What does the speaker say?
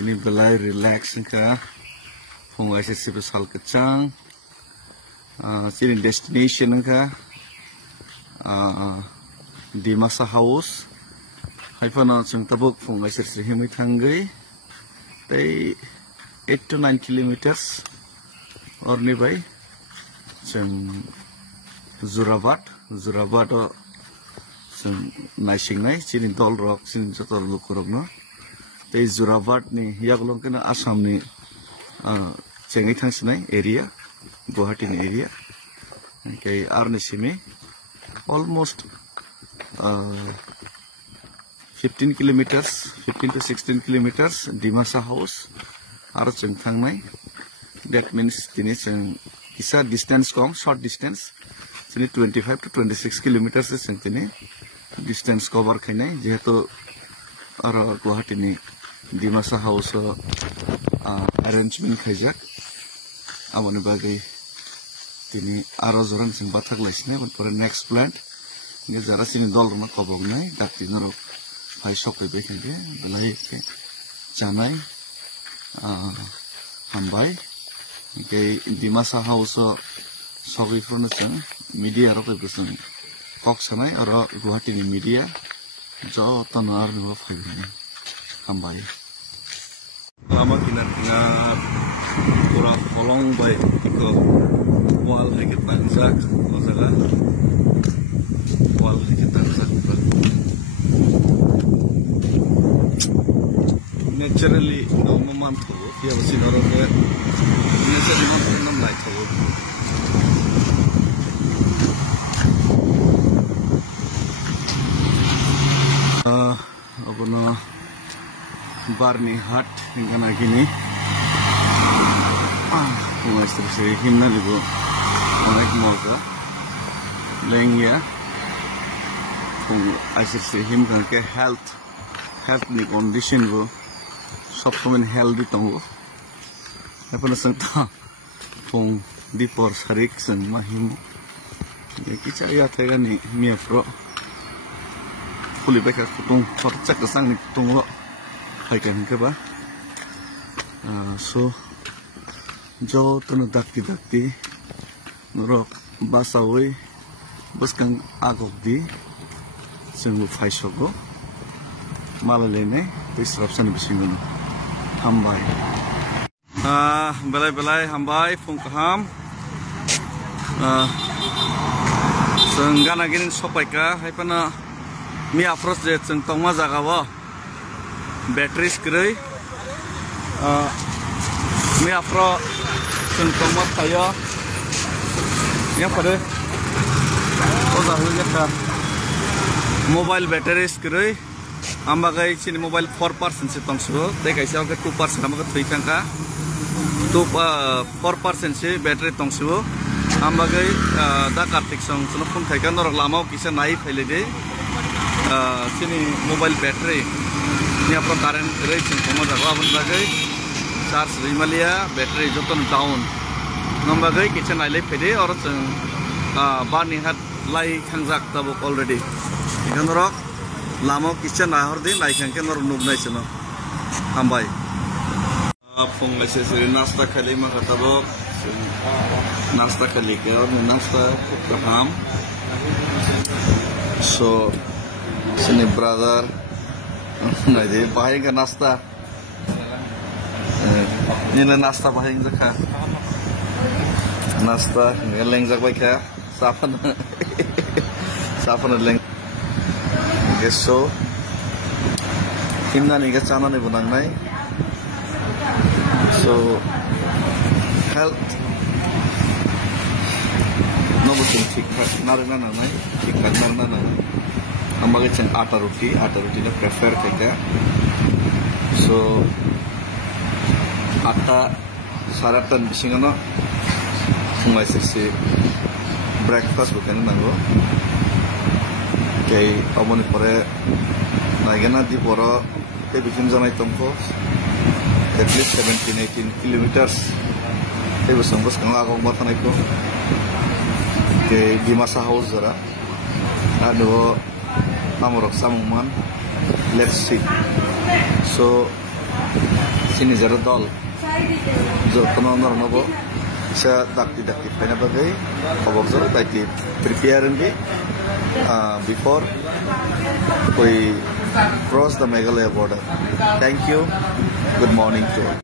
ini belai relax ka fungai se sal kecang sini destination ka di masa house haifana chung tabuk fungai se himi thangai tai 8 to 9 kilometers or nearby chung Zurabat naising sini dol rock sini jotor lukurok no tei Zurabat ni yaglong kena Assam ni cengai thangsinai area Guwahati ni area kai arni simi almost 15 kilometers 15 to 16 kilometers Dimasa house aro chung thangnai that means tini chung kisa distance kom short distance sini 25 to 26 kilometers chung tini distance cover khainai jehetu aro Guwahati ni Dimasa house arrangement khaijak amoni bagai tini aro joran sing bathak laisne pore next plant ni jara sini dol ma kobong nai dakti naro pai sokai bekenge belai ke janai hambai ke Dimasa house sogai fruna chung media ro ke busang kok sanai aro Guwahati ni media jo tanar no phaibe hambai lama kinar pura kolong by ke wall hai tanjak jaga wall hai tanjak naturally no moment ho ya basi noro ke naturally no light ho apna Barni Hat hingga gini Master saya himna ligo onek moga lengya pung aisir se him kan ke health ni condition go sob komen healthy tongo napana sangta pung dipor sarik sang mahim ya kicha ya thega ni miafro puli beka kutung chak sang ni kutung lo kan ke ba so jo tanu dakti norok basawi baskan agok di sing phai sogo malalene disruption bisingun hambai belai hambai fungkaham senggana ginin sopaika haipana mi approach je seng tongma jagawa batteries krai mi afro sentong mat saya ya pada oza hunya ka mobile batteries krai ambagai sini mobile 4% se tongso dek aisa ke 2% amaga thaikan ka 4% se battery tongso ambagai da kartik song sono phone thaikan norok lamao kisa nai phaile de sini mobile battery ini apa current rate yang kamu jaga abang bagai charge rimalia battery joton down nombagai kita naik pede orang ceng Barni Hat lai kangjak tabuk already ikan orang lama kita naik hordin naik kan orang nub naik cina hambai pung masih seri nasta kali mah kata tabuk nasta kali kau nasta paham so sini brother nah jadi bahaya ke nasta ini nasta bahaya zakah nasta ngeleng zak baik ya sapan leng geso himna nih kecana nih bunang nai so health no betul ठीक narina nai ठीक narina nai ambagai ceng atar roti na prefer kayak so ata saratan bisingano sungai sisi breakfast bukan nanggo kayak amoni pore naigana di poro kayak bikin zona itemko at least 17-18 kilometers kayak bersambus kang agong batan itu kayak Dimasa house zara aduh namorok samuman let's see so sini jero dol jotono nornobo isa dakti paina bagai khobor jor daiti prepare ngi before we cross the Meghalaya border. Thank you. Good morning to all.